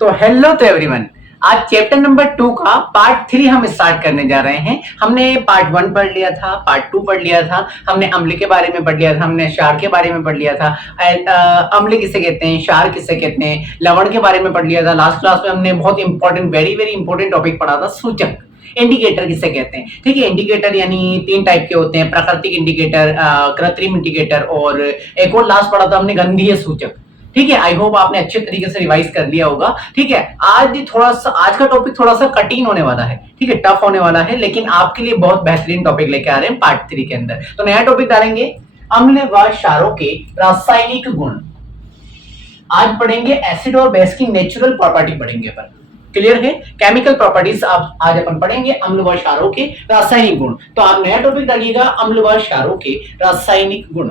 तो hello to everyone. आज chapter number 2 का पार्ट 3 हम स्टार्ट करने जा रहे हैं। हमने पार्ट 1 पढ़ लिया था, पार्ट 2 पढ़ लिया था, हमने अम्ल के बारे में पढ़ लिया था, हमने क्षार के बारे में पढ़ लिया था, अम्ल किसे कहते हैं, क्षार किसे कहते हैं, लवण के बारे में पढ़ लिया था। लास्ट क्लास में हमने बहुत important, very very important topic पढ़ा था, सूचक। इंडिकेटर किसे कहते हैं, ठीक है। इंडिकेटर यानी 3 टाइप के होते हैं, प्राकृतिक इंडिकेटर, कृत्रिम इंडिकेटर, और एक और लास्ट पढ़ा था हमने गंधीय सूचक, ठीक है। आई होप आपने अच्छे तरीके से रिवाइज कर लिया होगा, ठीक है। आज का टॉपिक थोड़ा सा कठिन होने वाला है, ठीक है, टफ होने वाला है, लेकिन आपके लिए बहुत बेहतरीन टॉपिक लेके आ रहे हैं पार्ट 3 के अंदर। तो नया टॉपिक डालेंगे, अम्ल व क्षारों के रासायनिक गुण। आज पढ़ेंगे एसिड और बेस की नेचुरल प्रॉपर्टी पढ़ेंगे अपन, क्लियर है। केमिकल प्रॉपर्टीज आज अपन पढ़ेंगे, अम्ल व क्षारों के रासायनिक गुण। तो आप नया टॉपिक डालिएगा, अम्ल व क्षारों के रासायनिक गुण।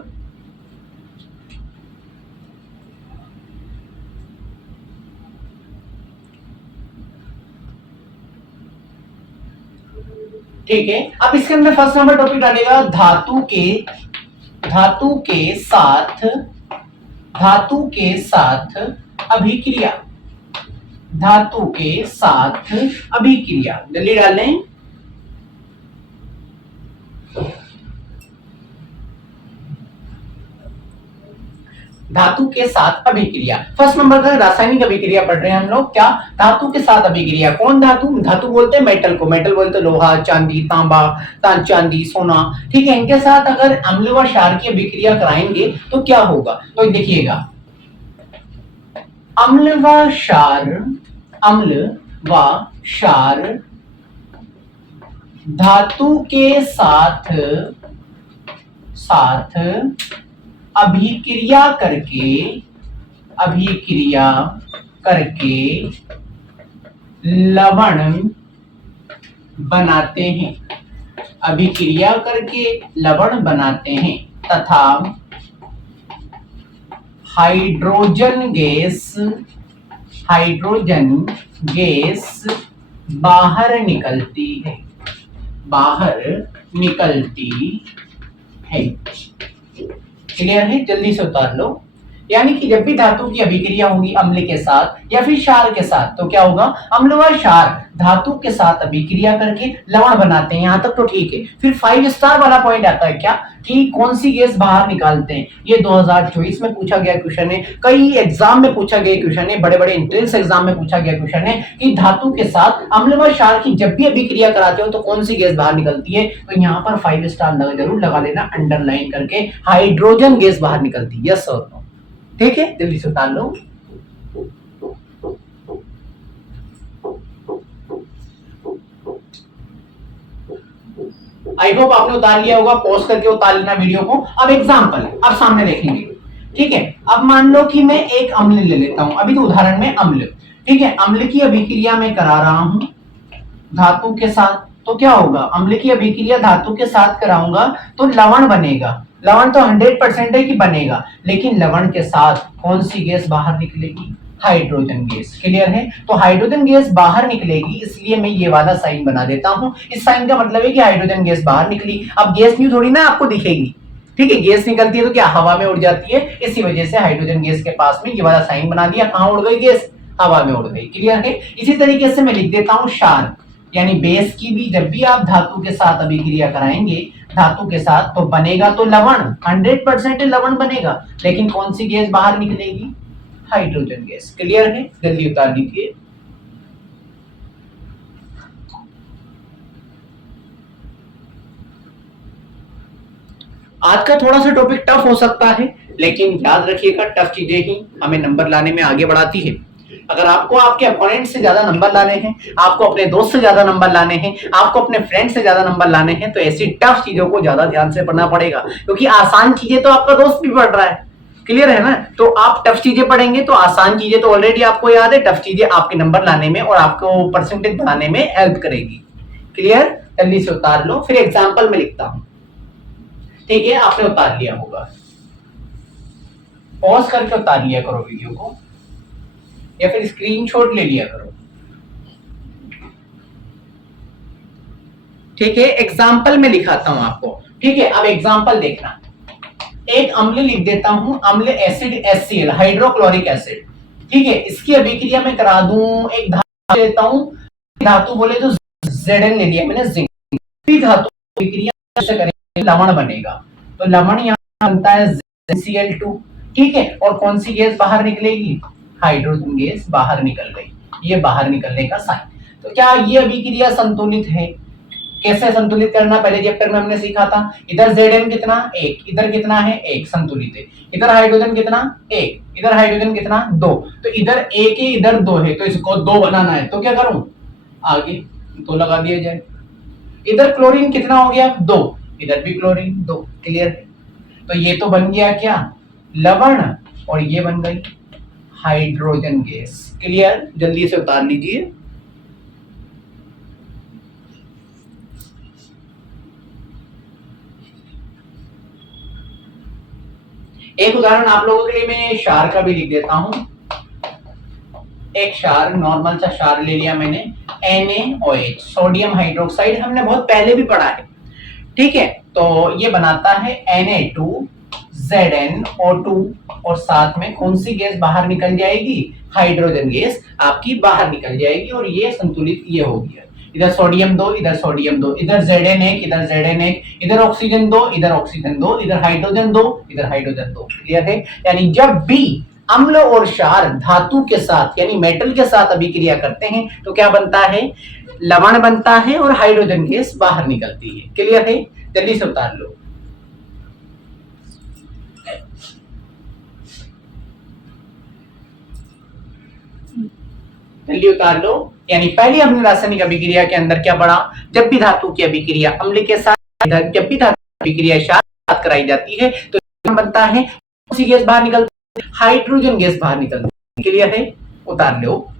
ठीक है। अब इसके अंदर फर्स्ट नंबर टॉपिक डालेगा, धातु के साथ अभिक्रिया। धातु के साथ अभिक्रिया, जल्दी डाल लें। धातु के साथ अभिक्रिया, फर्स्ट नंबर का रासायनिक अभिक्रिया पढ़ रहे हैं हम लोग। क्या? धातु के साथ अभिक्रिया। कौन धातु? धातु बोलते हैं मेटल को, मेटल बोलते हैं लोहा, चांदी, तांबा, चांदी, सोना, ठीक है। इनके साथ अगर अम्ल व क्षार की अभिक्रिया कराएंगे तो क्या होगा? तो देखिएगा, अम्ल व क्षार धातु के साथ अभिक्रिया करके लवण बनाते हैं। अभिक्रिया करके लवण बनाते हैं तथा हाइड्रोजन गैस बाहर निकलती है। क्लियर है? जल्दी से उतार लो। यानी कि जब भी धातु की अभिक्रिया होगी अम्ल के साथ या फिर क्षार के साथ, तो क्या होगा? अम्ल व क्षार धातु के साथ अभिक्रिया करके लवण बनाते हैं। यहां तक तो ठीक है। फिर 5 स्टार वाला पॉइंट आता है, क्या कि कौन सी गैस बाहर निकालते हैं। ये 2024 में पूछा गया क्वेश्चन है, कई एग्जाम में पूछा गया क्वेश्चन है, बड़े बड़े एंट्रेंस एग्जाम में पूछा गया क्वेश्चन है कि धातु के साथ अम्ल व क्षार की जब भी अभिक्रिया कराते हो तो कौन सी गैस बाहर निकलती है। तो यहाँ पर 5 स्टार जरूर लगा लेना, अंडरलाइन करके, हाइड्रोजन गैस बाहर निकलती है, यस और नो, ठीक है। जल्दी से उतार लो। आई होप आपने उतार लिया होगा, पॉज करके उतार लेना वीडियो को। अब एग्जांपल है, अब सामने देखेंगे, ठीक है। अब मान लो कि मैं एक अम्ल ले लेता हूं, अभी तो उदाहरण में अम्ल, ठीक है। अम्ल की अभिक्रिया में करा रहा हूं धातु के साथ, तो क्या होगा? अम्ल की अभिक्रिया धातु के साथ कराऊंगा तो लवण बनेगा। लवण तो 100% है कि बनेगा, लेकिन लवण के साथ कौन सी गैस बाहर निकलेगी? Hydrogen gas. क्लियर है? तो हाइड्रोजन गैस बाहर निकलेगी, इसलिए मैं ये वाला साइन बना देता हूं। इस साइन का मतलब है कि हाइड्रोजन गैस बाहर निकली। अब गैस न्यू थोड़ी ना आपको दिखेगी, ठीक है। गैस निकलती है तो क्या हवा में उड़ जाती है, इसी वजह से हाइड्रोजन गैस के पास में ये वाला साइन बना दिया। कहां उड़ गई गैस? हवा में उड़ गई। क्लियर है? इसी तरीके से मैं लिख देता हूं क्षार, यानी बेस की भी जब भी आप धातु के साथ अभिक्रिया कराएंगे धातु के साथ, तो बनेगा तो लवण, 100% लवण बनेगा, लेकिन कौन सी गैस बाहर निकलेगी? Hydrogen gas. क्लियर है? जल्दी उतार दीजिए। आज का थोड़ा सा टॉपिक टफ हो सकता है, लेकिन याद रखिएगा टफ चीजें ही हमें नंबर लाने में आगे बढ़ाती है। अगर आपको आपके अपोनेंट से ज्यादा नंबर लाने हैं, आपको अपने दोस्त से ज्यादा नंबर लाने हैं, आपको अपने फ्रेंड से ज्यादा नंबर लाने हैं, तो ऐसी टफ चीजों को ज्यादा ध्यान से पढ़ना पड़ेगा, क्योंकि आसान चीजें तो आपका दोस्त भी पढ़ रहा है। क्लियर है ना? तो आप टफ चीजें पढ़ेंगे तो आसान चीजें तो ऑलरेडी आपको याद है, टफ चीजें आपके नंबर लाने में और आपको परसेंटेज बढ़ाने में हेल्प करेगी। क्लियर? जल्दी से उतार लो, फिर एग्जाम्पल में लिखता हूं, ठीक है। आपने उतार लिया होगा, पॉज करके उतार लिया करो वीडियो को, या फिर स्क्रीनशॉट ले लिया करो, ठीक है। एग्जाम्पल में लिखाता हूं आपको, ठीक है। अब एग्जाम्पल देखना, एक अम्ल लिख देता हूं, अम्ल एसिड HCl, हाइड्रोक्लोरिक एसिड, ठीक है, इसकी अभिक्रिया मैं करा दूं, एक धातु लेता हूं, धातु बोले तो Zn ले लिया मैंने, जिंक। धातु अभिक्रिया कैसे करेंगे, लवण बनेगा, तो लवण यहाँ बनता है ZnCl2, ठीक है, और कौन सी गैस बाहर निकलेगी, हाइड्रोजन गैस बाहर निकल गई, ये बाहर निकलने का साइन। तो क्या ये अभिक्रिया संतुलित है? कैसे संतुलित करना, पहले चैप्टर में हमने सीखा था। इधर Zn कितना, 1, इधर कितना है, 1, संतुलित है। इधर हाइड्रोजन कितना, 1, इधर हाइड्रोजन कितना, 2, तो इधर 1 है, इधर 2 है, तो इसको 2 बनाना है, तो क्या करूं, आगे 2 लगा दिया जाए। इधर क्लोरीन कितना हो गया, 2, इधर भी क्लोरीन 2, क्लियर है। तो ये तो बन गया क्या, लवण, और ये बन गई हाइड्रोजन गैस, क्लियर। जल्दी से उतार लीजिए। एक उदाहरण आप लोगों के लिए मैं क्षार का भी लिख देता हूं। एक क्षार, नॉर्मल सा क्षार ले लिया मैंने, NaOH, सोडियम हाइड्रोक्साइड, हमने बहुत पहले भी पढ़ा है, ठीक है। तो ये बनाता है Na2ZnO2, और साथ में कौन सी गैस बाहर निकल जाएगी, हाइड्रोजन गैस आपकी बाहर निकल जाएगी, और ये संतुलित ये हो गया। इधर सोडियम 2, इधर सोडियम 2, इधर Zn1, इधर Zn1, इधर ऑक्सीजन 2, इधर ऑक्सीजन 2, इधर हाइड्रोजन 2, इधर हाइड्रोजन 2, क्लियर है। यानी जब भी अम्ल और क्षार धातु के साथ यानी मेटल के साथ अभिक्रिया करते हैं तो क्या बनता है, लवण बनता है, और हाइड्रोजन गैस बाहर निकलती है, क्लियर है। जल्दी से उतार लो। जल्दी उतार लो। यानी पहले हमने रासायनिक अभिक्रिया के अंदर क्या पढ़ा, जब भी धातु की अभिक्रिया अम्ल के साथ, जब भी धातु की अभिक्रिया क्षार के साथ कराई जाती है तो बनता है, कौन सी गैस बाहर निकलती है, हाइड्रोजन गैस बाहर निकलती है, क्लियर है। उतार लो।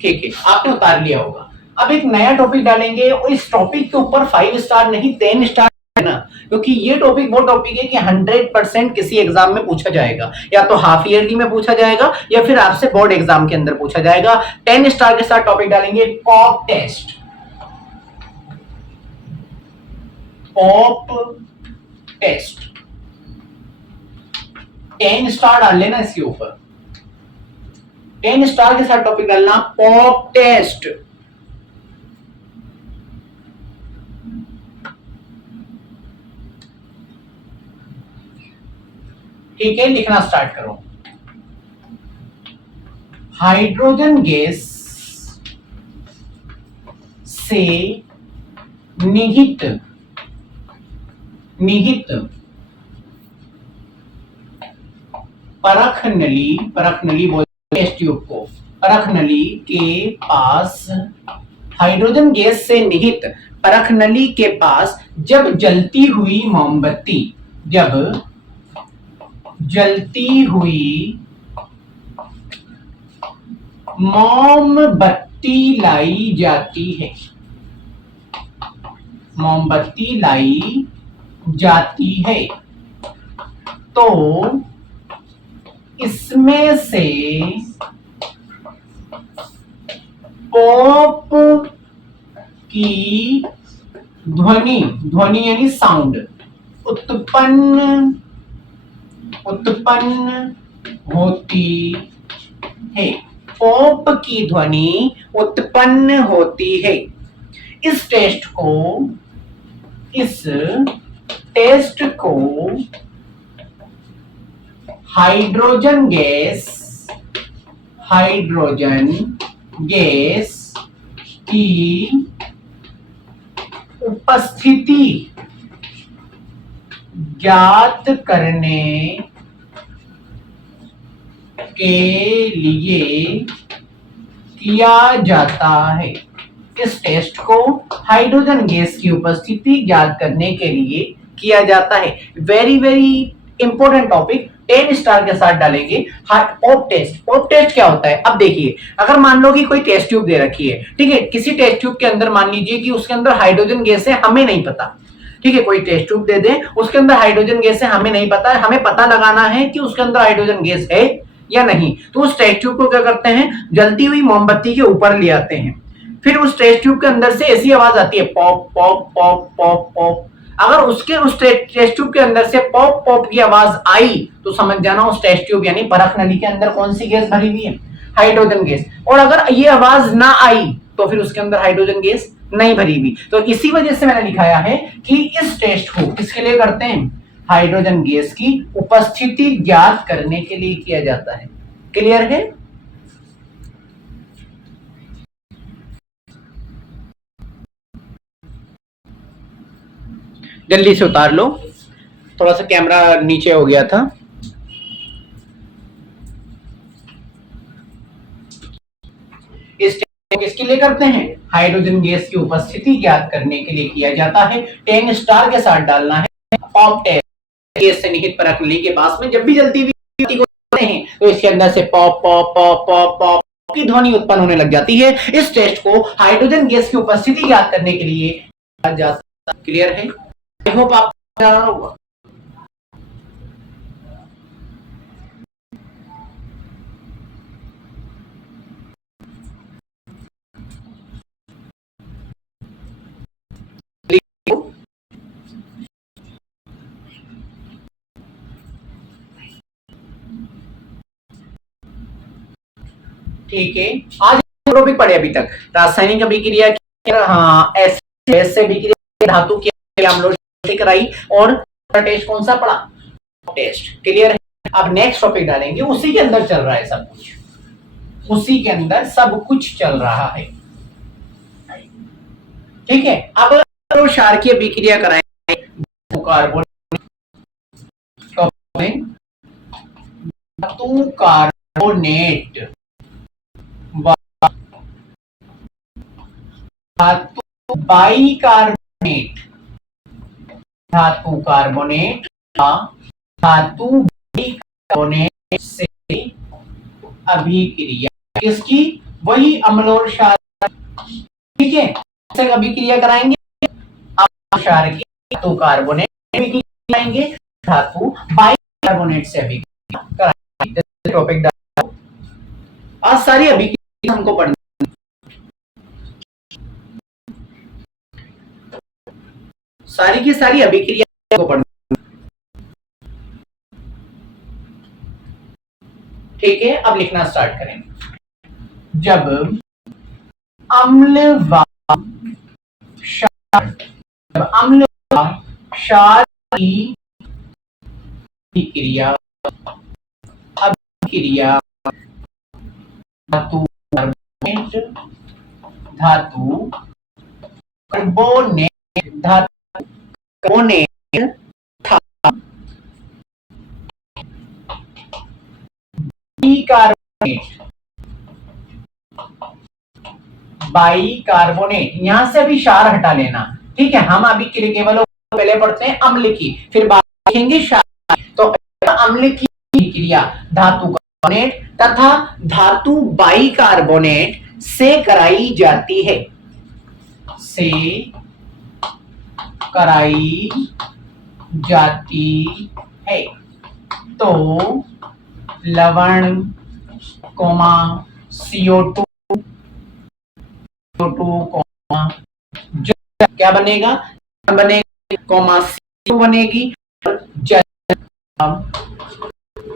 ठीक है, आपने उतार लिया होगा। अब एक नया टॉपिक डालेंगे, और इस टॉपिक के ऊपर 5 स्टार नहीं 10 स्टार ना, क्योंकि ये टॉपिक वो टॉपिक है कि 100% किसी एग्जाम में पूछा जाएगा, या तो हाफ ईयरली में पूछा जाएगा या फिर आपसे बोर्ड एग्जाम के अंदर पूछा जाएगा। 10 स्टार के साथ टॉपिक डालेंगे, pop test. Pop test 10 star डाल लेना इसके ऊपर। 10 स्टार के साथ टॉपिक डालना, पॉप टेस्ट। ठीक है, लिखना स्टार्ट करो। हाइड्रोजन गैस से निहित परख नली बोलते हैं टेस्ट ट्यूब को, परख नली के पास, हाइड्रोजन गैस से निहित परख नली के पास जब जलती हुई मोमबत्ती, जब जलती हुई मोमबत्ती लाई जाती है, मोमबत्ती लाई जाती है, तो इसमें से पॉप की ध्वनि यानी साउंड उत्पन्न होती है, पॉप की ध्वनि उत्पन्न होती है। इस टेस्ट को हाइड्रोजन गैस की उपस्थिति ज्ञात करने के लिए किया जाता है। इस टेस्ट को हाइड्रोजन गैस की उपस्थिति ज्ञात करने के लिए किया जाता है। Very very important topic, 10 star के साथ डालेंगे। पॉप टेस्ट क्या होता है, अब देखिए, अगर मान लो कि कोई टेस्ट ट्यूब दे रखी है, ठीक है, किसी टेस्ट ट्यूब के अंदर मान लीजिए कि उसके अंदर हाइड्रोजन गैस है, हमें नहीं पता, ठीक है, कोई टेस्ट ट्यूब दे दे, उसके अंदर हाइड्रोजन गैस है, हमें नहीं पता, हमें पता लगाना है कि उसके अंदर हाइड्रोजन गैस है या नहीं। तो उस टेस्ट ट्यूब को क्या करते हैं, जलती हुई मोमबत्ती के ऊपर ले आते हैं, फिर उस टेस्ट ट्यूब के अंदर से ऐसी आवाज आती है, pop pop pop pop pop. अगर उसके उस टेस्ट ट्यूब के अंदर से पॉप पॉप की आवाज आई तो समझ जाना उस टेस्ट ट्यूब यानी परख नली के अंदर कौन सी गैस भरी हुई है, हाइड्रोजन गैस। और अगर ये आवाज ना आई तो फिर उसके अंदर हाइड्रोजन गैस नहीं भरी हुई। तो इसी वजह से मैंने लिखाया है कि इस टेस्ट को किसके लिए करते हैं, हाइड्रोजन गैस की उपस्थिति ज्ञात करने के लिए किया जाता है। क्लियर है? जल्दी से उतार लो, थोड़ा सा कैमरा नीचे हो गया था। इस किसके लिए करते हैं, हाइड्रोजन गैस की उपस्थिति ज्ञात करने के लिए किया जाता है। टैंक स्टार के साथ डालना है पॉप टेस्ट गैस से निहित परख नली के पास में। जब भी जलती हुई करते हैं तो इसके अंदर से pop pop pop pop pop की ध्वनि उत्पन्न होने लग जाती है। इस टेस्ट को हाइड्रोजन गैस की उपस्थिति ज्ञात करने के लिए किया जाता है। क्लियर है? आई होप आप जाना होगा। ठीक है, आज टॉपिक पढ़े अभी तक रासायनिक अभिक्रिया की, हाँ एसिड से अभिक्रिया धातु की अम्लों से कराई। और टेस्ट कौन सा पढ़ा, टेस्ट। क्लियर है? अब नेक्स्ट टॉपिक डालेंगे, उसी के अंदर चल रहा है सब कुछ, उसी के अंदर सब कुछ चल रहा है। ठीक है, अब क्षारकीय अभिक्रिया कराएंगे कार्बन धातु कार्बोनेट धातु बाइकार्बोनेट, धातु कार्बोनेट धातु बाइकार्बोनेट से अभिक्रिया किसकी, वही अम्ल और क्षार। ठीक है, से अभिक्रिया कराएंगे क्षार की धातु कार्बोनेट कराएंगे, धातु बाइकार्बोनेट से अभिक्रिया कराएंगे। टॉपिक आज सारी अभिक्रिया हमको पढ़नी, सारी की सारी अभिक्रिया को पढ़नी। ठीक है, अब लिखना स्टार्ट करें। जब अम्ल व क्षार, जब अम्ल व क्षार की अभिक्रिया अभिक्रिया धातु कार्बोनेट धातु कार्बोनेट धातु कार्बोनेट था बाइकार्बोनेट, बाइकार्बोनेट यहां से अभी क्षार हटा लेना। ठीक है, हम अभी केवल पहले पढ़ते हैं अम्ल की, फिर बात देखेंगे क्षार। तो अम्ल की क्रिया धातु कार्बोनेट तथा धातु बाइकार्बोनेट से कराई जाती है, से कराई जाती है। तो लवण कोमा CO2 कोमा क्या बनेगा, बनेगा कोमा CO बनेगी, जल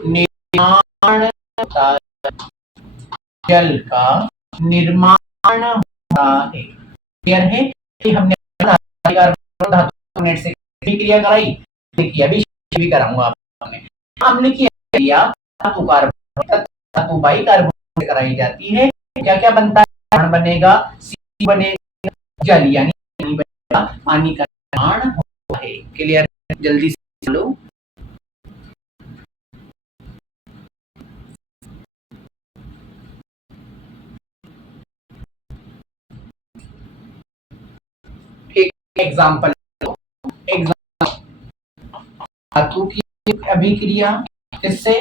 निर्माण, जल का निर्माण होता है। क्लियर है? कि हमने धातु कार्बोनेट से क्रिया कराई, देखिए अभी भी कराऊंगा आपने। अम्ल की क्रिया धातु कार्बोनेट धातु बाइकार्बोनेट से कराई जाती है। क्या क्या बनता है, बनेगा CO बनेगा, जल यानी पानी बनेगा, पानी का निर्माण होता है। क्लियर? जल्दी से लो। एग्जाम्पल, धातु की अभिक्रिया किससे,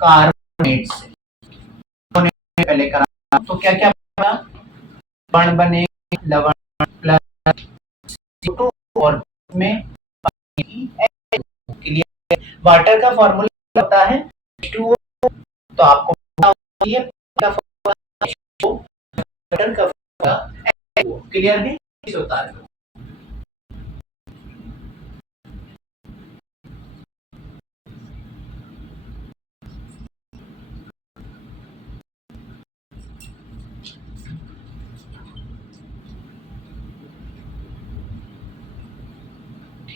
कार्बोनेट से। पहले करा तो क्या क्या बना, लवण बने, लवण प्लस CO2 और में पानी के लिए वाटर का फॉर्मूला होता है H2O। तो आपको वाटर का फॉर्मूला क्लियर है, होता है।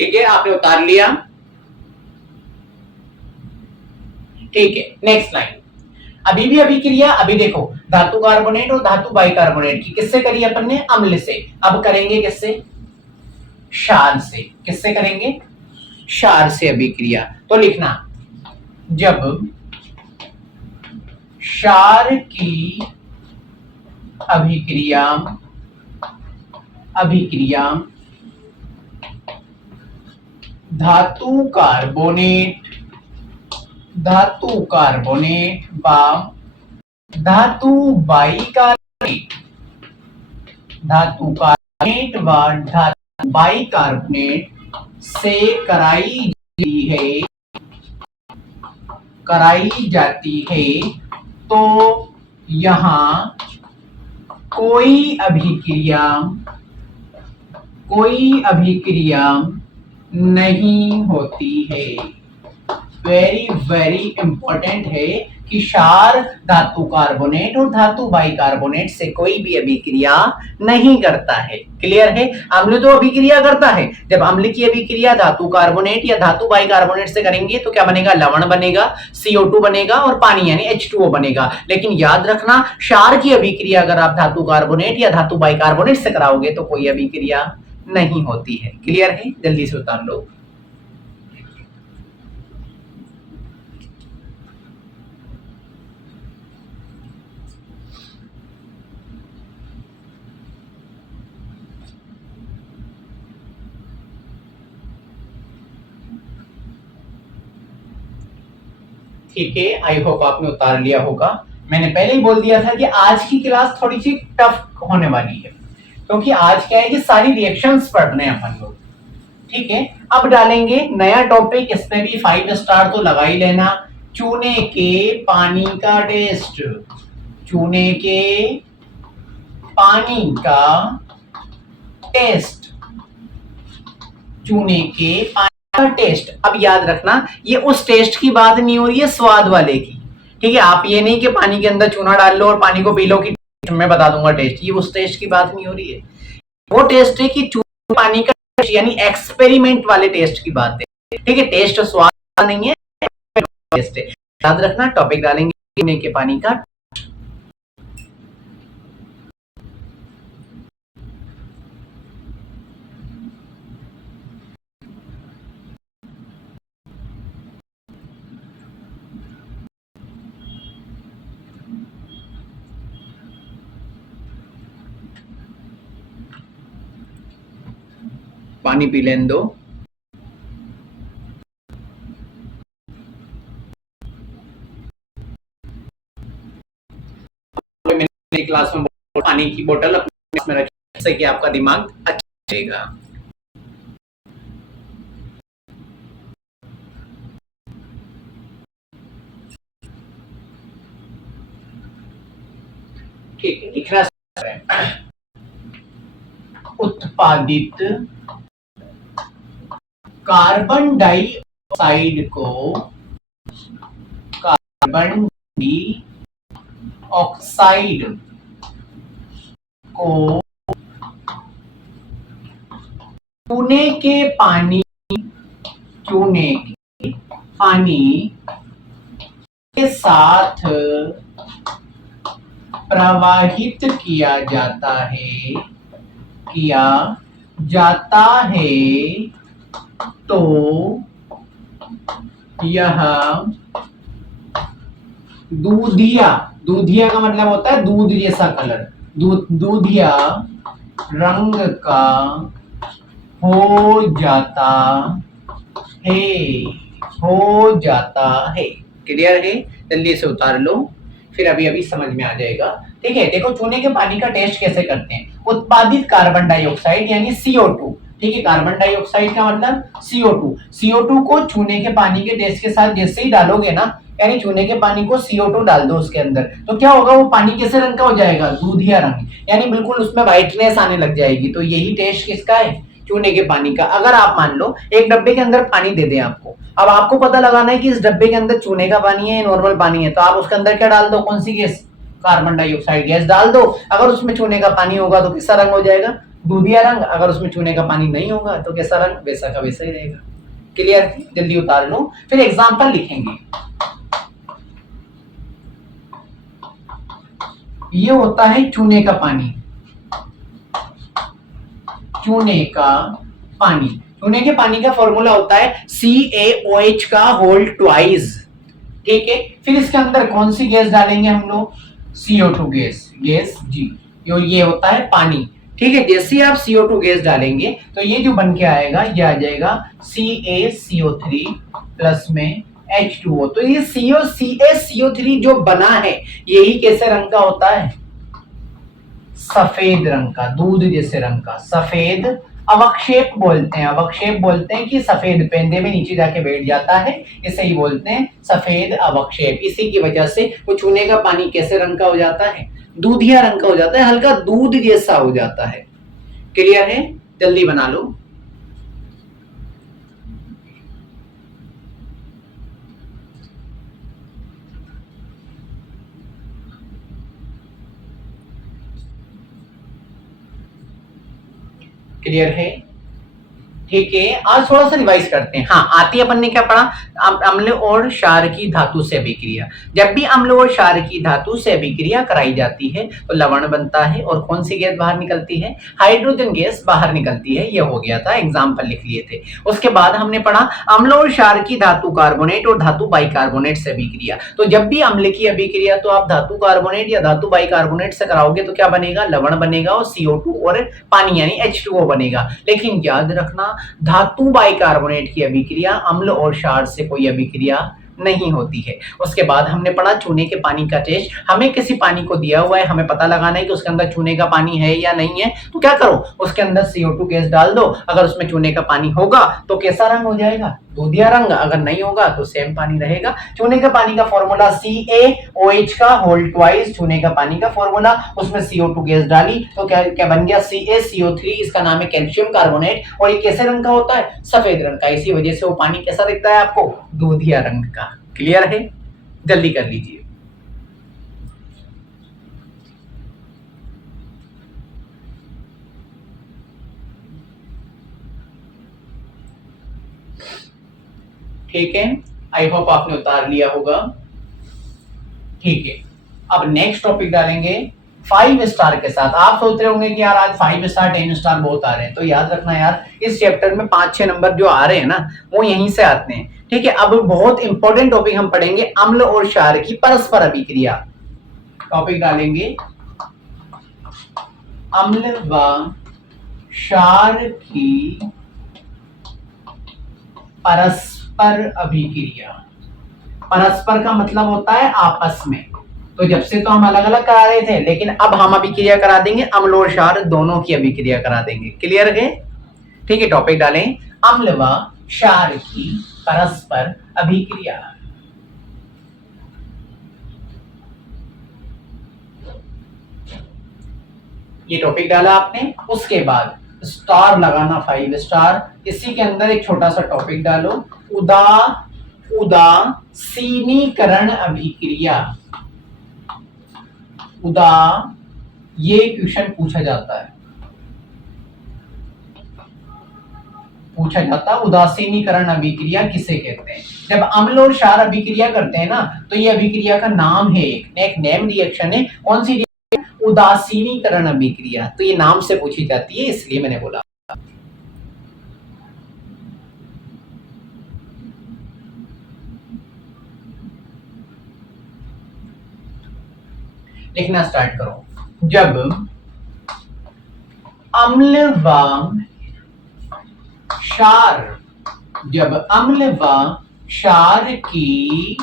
ठीक है, आपने उतार लिया। ठीक है, नेक्स्ट लाइन। अभी भी अभिक्रिया, अभी देखो धातु कार्बोनेट और धातु बाइकार्बोनेट की किससे करी अपन ने? अम्ल से। अब करेंगे किससे? क्षार से। किससे करेंगे? क्षार से अभिक्रिया। तो लिखना, जब क्षार की अभिक्रिया अभिक्रिया धातु कार्बोनेट व धातु बाइकार्बोनेट से कराई जाती है तो यहाँ कोई अभिक्रिया नहीं होती है। वेरी वेरी इंपॉर्टेंट है कि क्षार धातु कार्बोनेट और धातु बाइकार्बोनेट से कोई भी अभिक्रिया नहीं करता है। क्लियर है? अम्ल तो अभिक्रिया करता है। जब अम्ल की अभिक्रिया धातु कार्बोनेट या धातु बाइकार्बोनेट से करेंगे तो क्या बनेगा? लवण बनेगा, CO2 बनेगा और पानी यानी H2O बनेगा। लेकिन याद रखना, क्षार की अभिक्रिया अगर आप धातु कार्बोनेट या धातु बाइकार्बोनेट से कराओगे तो कोई अभिक्रिया नहीं होती है। क्लियर है? जल्दी से उतार लो। ठीक है, आई होप आपने उतार लिया होगा। मैंने पहले ही बोल दिया था कि आज की क्लास थोड़ी सी टफ होने वाली है, क्योंकि आज क्या है कि सारी रिएक्शंस पढ़ने हैं अपन लोग। ठीक है, अब डालेंगे नया टॉपिक, इसमें भी 5 स्टार तो लगा ही लेना। चूने के पानी का टेस्ट। चूने के पानी का टेस्ट। चूने के पानी का टेस्ट। अब याद रखना, ये उस टेस्ट की बात नहीं हो रही है, स्वाद वाले की। ठीक है, आप ये नहीं कि पानी के अंदर चूना डाल लो और पानी को पी लो कि मैं बता दूंगा टेस्ट, ये उस टेस्ट की बात नहीं हो रही है। वो टेस्ट है कि चूने पानी का टेस्ट, यानी एक्सपेरिमेंट वाले टेस्ट की बात है। ठीक है, टेस्ट स्वाद नहीं है, टेस्ट है। याद रखना, टॉपिक डालेंगे चूने के पानी का। पानी पी लेने दो। मैंने क्लास में पानी की बोतल अपने में रखी, जिससे कि आपका दिमाग अच्छा रहेगा। ठीक है, लिखना है। उत्पादित कार्बन डाइऑक्साइड को चूने के पानी के साथ प्रवाहित किया जाता है तो यह दूधिया का मतलब होता है दूध जैसा कलर, दूधिया रंग का हो जाता है। क्लियर है? जल्दी से उतार लो, फिर अभी समझ में आ जाएगा। ठीक है, देखो चूने के पानी का टेस्ट कैसे करते हैं। उत्पादित कार्बन डाइऑक्साइड यानी CO2। ठीक है, कार्बन डाइऑक्साइड का मतलब CO2 को चूने के पानी के टेस्ट के साथ जैसे ही डालोगे ना, यानी चूने के पानी को CO2 डाल दो उसके अंदर, तो क्या होगा? वो पानी कैसे रंग का हो जाएगा? दूधिया रंग, यानी बिल्कुल उसमें व्हाइटनेस आने लग जाएगी। तो यही टेस्ट किसका है? चूने के पानी का। अगर आप मान लो एक डब्बे के अंदर पानी दे दें आपको, अब आपको पता लगाना है कि इस डब्बे के अंदर चूने का पानी है, नॉर्मल पानी है, तो आप उसके अंदर क्या डाल दो? कौन सी गैस? कार्बन डाइऑक्साइड गैस डाल दो। अगर उसमें चूने का पानी होगा तो किसका रंग हो जाएगा? दूधिया रंग, अगर उसमें चूने का पानी नहीं होगा तो कैसा रंग, वैसा का वैसा ही रहेगा। क्लियर, जल्दी उतार लो, फिर एग्जाम्पल लिखेंगे। ये होता है चूने का पानी, चूने का पानी, चूने के पानी का फॉर्मूला होता है CaOH का होल ट्वाइस। ठीक है, फिर इसके अंदर कौन सी गैस डालेंगे हम लोग, CO2 गैस, गैस जी, ये होता है पानी। ठीक है, जैसे ही आप CO2 गैस डालेंगे तो ये जो बन के आएगा, ये आ जाएगा CaCO3 प्लस में H2O। तो ये CaCO3 जो बना है, यही कैसे रंग का होता है, सफेद रंग का, दूध जैसे रंग का, सफेद अवक्षेप बोलते हैं। अवक्षेप बोलते हैं कि सफेद पेंदे में नीचे जाके बैठ जाता है, इसे ही बोलते हैं सफेद अवक्षेप। इसी की वजह से वो चूने का पानी कैसे रंग का हो जाता है, दूधिया रंग का हो जाता है, हल्का दूध जैसा हो जाता है। क्लियर है, जल्दी बना लो। क्लियर है, ठीक है, आज थोड़ा सा रिवाइज करते हैं। हाँ, आती है, अपन ने क्या पढ़ा, अम्ल और क्षार की धातु से अभिक्रिया। जब भी अम्ल और क्षार की धातु से अभिक्रिया कराई जाती है तो लवण बनता है, और कौन सी गैस बाहर निकलती है, हाइड्रोजन गैस बाहर निकलती है। ये हो गया था, एग्जाम्पल लिख लिए थे। उसके बाद हमने पढ़ा अम्ल और क्षार की धातु कार्बोनेट और धातु बाइकार्बोनेट से अभिक्रिया। तो जब भी अम्ल की अभिक्रिया तो आप धातु कार्बोनेट या धातु बाइकार्बोनेट से कराओगे तो क्या बनेगा, लवण बनेगा, और CO2 और पानी यानी H2O बनेगा। लेकिन याद रखना, धातु बाइकार्बोनेट की अभिक्रिया अम्ल और क्षार से कोई अभिक्रिया नहीं होती है। उसके बाद हमने पढ़ा चूने के पानी का टेस्ट। हमें किसी पानी को दिया हुआ है, हमें पता लगाना है कि उसके अंदर चूने का पानी है या नहीं है, तो क्या करो, उसके अंदर CO2 गैस डाल दो। अगर उसमें चूने का पानी होगा तो कैसा रंग हो जाएगा, दूधिया रंग, अगर नहीं होगा तो सेम पानी रहेगा। चूने का पानी का फॉर्मूला CaOH का होल ट्वाइस, चूने का पानी का फॉर्मूला, उसमें CO2 गैस डाली तो क्या क्या बन गया, CaCO3, इसका नाम है कैल्शियम कार्बोनेट, और ये कैसे रंग का होता है, सफेद रंग का। इसी वजह से वो पानी कैसा दिखता है आपको, दूधिया रंग का। क्लियर है, जल्दी कर लीजिए। ठीक है, आई होप आपने उतार लिया होगा। ठीक है, अब नेक्स्ट टॉपिक डालेंगे 5 स्टार के साथ। आप सोच रहे होंगे कि यार आज 5 स्टार 10 स्टार बहुत आ रहे हैं, तो याद रखना यार, इस चैप्टर में 5-6 नंबर जो आ रहे हैं ना, वो यहीं से आते हैं। ठीक है, अब बहुत इंपॉर्टेंट टॉपिक हम पढ़ेंगे, अम्ल और क्षार की परस्पर अभिक्रिया। टॉपिक डालेंगे अम्ल व क्षार की परस्पर अभिक्रिया। परस्पर का मतलब होता है आपस में। तो जब से तो हम अलग अलग करा रहे थे, लेकिन अब हम अभिक्रिया करा देंगे, अम्ल और क्षार दोनों की अभिक्रिया करा देंगे। क्लियर है, ठीक है, टॉपिक डालें अम्ल व क्षार की परस्पर अभिक्रिया। ये टॉपिक डाला आपने, उसके बाद स्टार लगाना 5 स्टार। इसी के अंदर एक छोटा सा टॉपिक डालो, उदासीनीकरण अभिक्रिया। ये क्वेश्चन पूछा जाता है, उदासीनीकरण अभिक्रिया किसे कहते हैं। जब अम्ल और क्षार अभिक्रिया करते हैं ना, तो ये अभिक्रिया का नाम है, एक नेम रिएक्शन है। कौन सी, उदासीनीकरण अभिक्रिया। तो ये नाम से पूछी जाती है, इसलिए मैंने बोला। लिखना स्टार्ट करो। जब अम्ल व क्षार की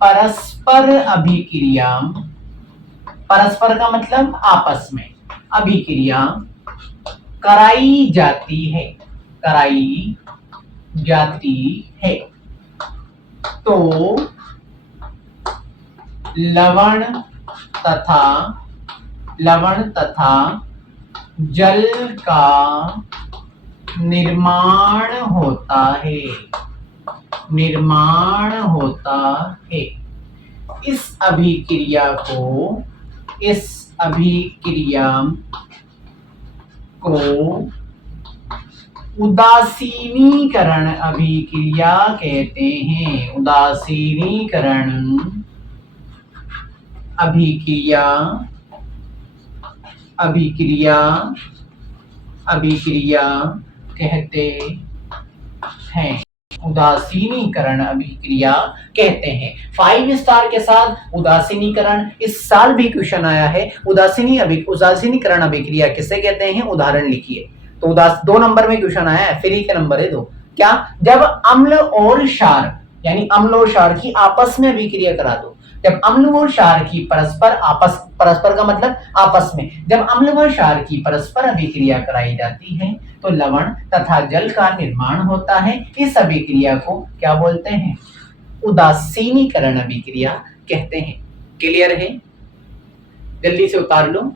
परस्पर अभिक्रिया, परस्पर का मतलब आपस में, अभिक्रिया कराई जाती है, तो लवण तथा जल का निर्माण होता है। इस अभिक्रिया को उदासीनीकरण अभिक्रिया कहते हैं। उदासीनीकरण अभिक्रिया अभिक्रिया अभिक्रिया कहते हैं। उदासीनीकरण अभिक्रिया कहते हैं। 5 स्टार के साथ उदासीनीकरण, इस साल भी क्वेश्चन आया है। उदासीनीकरण अभिक्रिया किसे कहते हैं, उदाहरण लिखिए। तो 2 नंबर में क्वेश्चन आया है, फ्री के नंबर है 2। क्या, जब अम्ल और क्षार यानी अम्ल और क्षार की आपस में अभिक्रिया करा दो। जब अम्ल और क्षार की परस्पर का मतलब आपस में, जब अम्ल व क्षार की परस्पर अभिक्रिया कराई जाती है तो लवण तथा जल का निर्माण होता है। इस अभिक्रिया को क्या बोलते हैं, उदासीनीकरण अभिक्रिया कहते हैं। क्लियर है, जल्दी से उतार लो।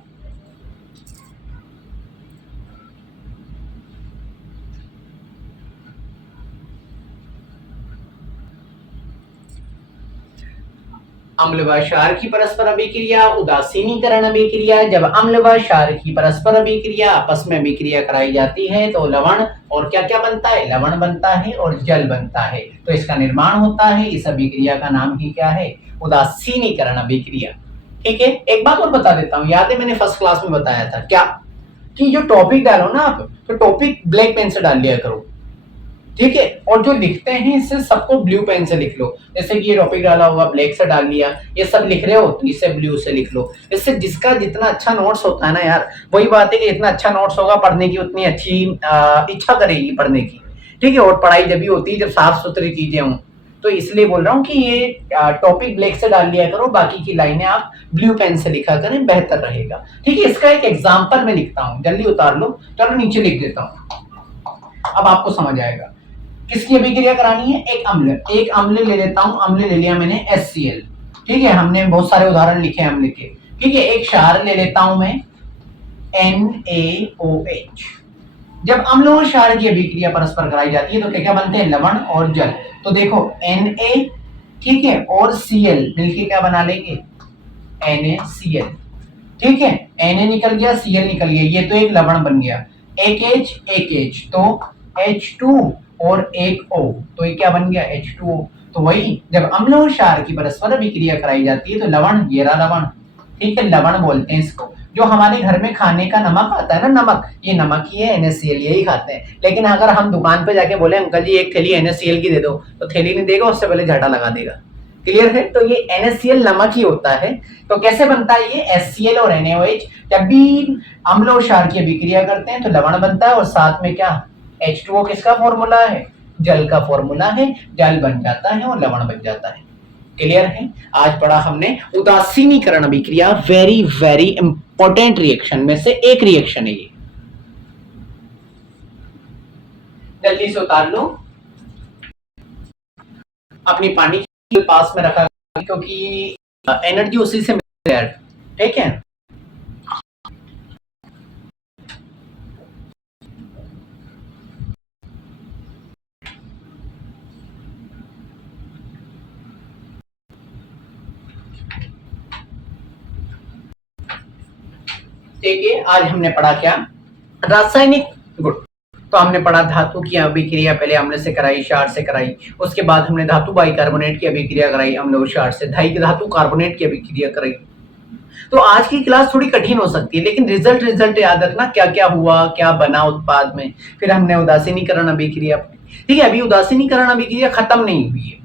अम्ल व क्षार की परस्पर अभिक्रिया, उदासीनीकरण अभिक्रिया। जब अम्ल व क्षार की परस्पर अभिक्रिया आपस में अभिक्रिया कराई जाती है तो लवण और क्या क्या बनता है, लवण बनता है और जल बनता है, तो इसका निर्माण होता है। इस अभिक्रिया का नाम ही क्या है, उदासीनीकरण अभिक्रिया। ठीक है, एक बात और बता देता हूँ, याद है मैंने फर्स्ट क्लास में बताया था क्या, कि जो टॉपिक डालो ना आप, तो टॉपिक ब्लैक पेन से डाल लिया करो। ठीक है, और जो लिखते हैं इससे सबको ब्लू पेन से लिख लो। जैसे कि ये टॉपिक डाला हुआ ब्लैक से डाल लिया, ये सब लिख रहे हो तो इसे ब्लू से लिख लो। इससे जिसका जितना अच्छा नोट्स होता है ना यार, वही बात है कि जितना अच्छा नोट्स होगा पढ़ने की उतनी अच्छी इच्छा करेगी पढ़ने की। ठीक है, और पढ़ाई जब भी होती है जब साफ सुथरी चीजें हों, तो इसलिए बोल रहा हूँ कि ये टॉपिक ब्लैक से डाल लिया करो, बाकी की लाइनें आप ब्लू पेन से लिखा करें, बेहतर रहेगा। ठीक है, इसका एक एग्जाम्पल मैं लिखता हूँ, जल्दी उतार लो। चलो नीचे लिख देता हूँ, अब आपको समझ आएगा। किसकी अभिक्रिया करानी है, एक अम्ल ले लेता हूं। अम्ल ले लिया मैंने HCl। ठीक है, हमने बहुत सारे उदाहरण लिखे हैं अम्ल के। ठीक है, एक क्षार ले लेता हूं मैं NaOH। जब अम्ल और क्षार की अभिक्रिया परस्पर कराई जाती है तो क्या क्या बनते हैं, लवण और जल। तो देखो Na, ठीक है, और Cl मिलके क्या बना लेंगे, NaCl। ठीक है, Na निकल गया, Cl निकल गया, ये तो एक लवण बन गया। एक H तो H2 और एक O, तो ये क्या बन गया, H2O। तो वही जब अम्ल और क्षार की परस्पर अभिक्रिया कराई जाती है तो लवण, ये रहा लवण। ठीक है, लवण बोलते हैं इसको। जो हमारे घर में खाने का नमक आता है ना, नमक, ये नमक ही है, NaCl यही खाते हैं। लेकिन अगर हम दुकान पे जाके बोले अंकल जी एक थैली NaCl की दे दो, तो थैली नहीं देगा, उससे पहले झाटा लगा देगा। क्लियर है, तो ये NaCl नमक ही होता है। तो कैसे बनता है ये HCl और NaOH, जब भी अम्ल और क्षार की अभिक्रिया करते हैं तो लवण बनता है और साथ में क्या, H2O किसका फॉर्मूला है, जल का फॉर्मूला है, जल बन जाता है और लवण बन जाता है। क्लियर है, आज पढ़ा हमने उदासीनीकरण अभिक्रिया, वेरी वेरी इंपॉर्टेंट रिएक्शन में से एक रिएक्शन है ये। जल्दी से उतार लो, अपनी पानी के पास में रखा क्योंकि एनर्जी उसी से मिलती है। ठीक है, ठीक है, आज हमने पढ़ा क्या, रासायनिक गुण। तो हमने पढ़ा धातु की अभिक्रिया, पहले अम्ल से कराई, क्षार से कराई, उसके बाद हमने धातु बाइकार्बोनेट की अभिक्रिया कराई, अम्ल और क्षार से, धातु कार्बोनेट की अभिक्रिया कराई। तो आज की क्लास थोड़ी कठिन हो सकती है, लेकिन रिजल्ट याद रखना, क्या क्या हुआ, क्या बना उत्पाद में। फिर हमने उदासीनीकरण अभिक्रिया, ठीक है, अभी उदासीनीकरण अभिक्रिया खत्म नहीं हुई है।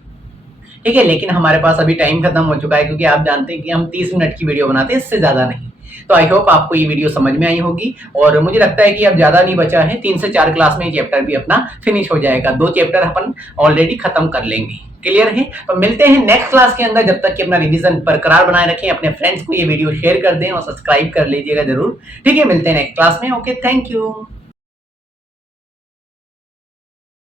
ठीक है, लेकिन हमारे पास अभी टाइम खत्म हो चुका है, क्योंकि आप जानते हैं कि हम 30 मिनट की वीडियो बनाते हैं, इससे ज्यादा नहीं। तो आई होप आपको ये वीडियो समझ में आई होगी, और मुझे लगता है कि अब ज्यादा नहीं बचा है, 3 से 4 क्लास में ये चैप्टर भी अपना फिनिश हो जाएगा। 2 चैप्टर अपन ऑलरेडी खत्म कर लेंगे। क्लियर है, तो मिलते हैं नेक्स्ट क्लास के अंदर। जब तक कि अपना रिवीजन बरकरार बनाए रखें, अपने फ्रेंड्स को ये वीडियो शेयर कर दें और सब्सक्राइब कर लीजिएगा जरूर। ठीक है, मिलते हैं नेक्स्ट क्लास में। Okay, thank you.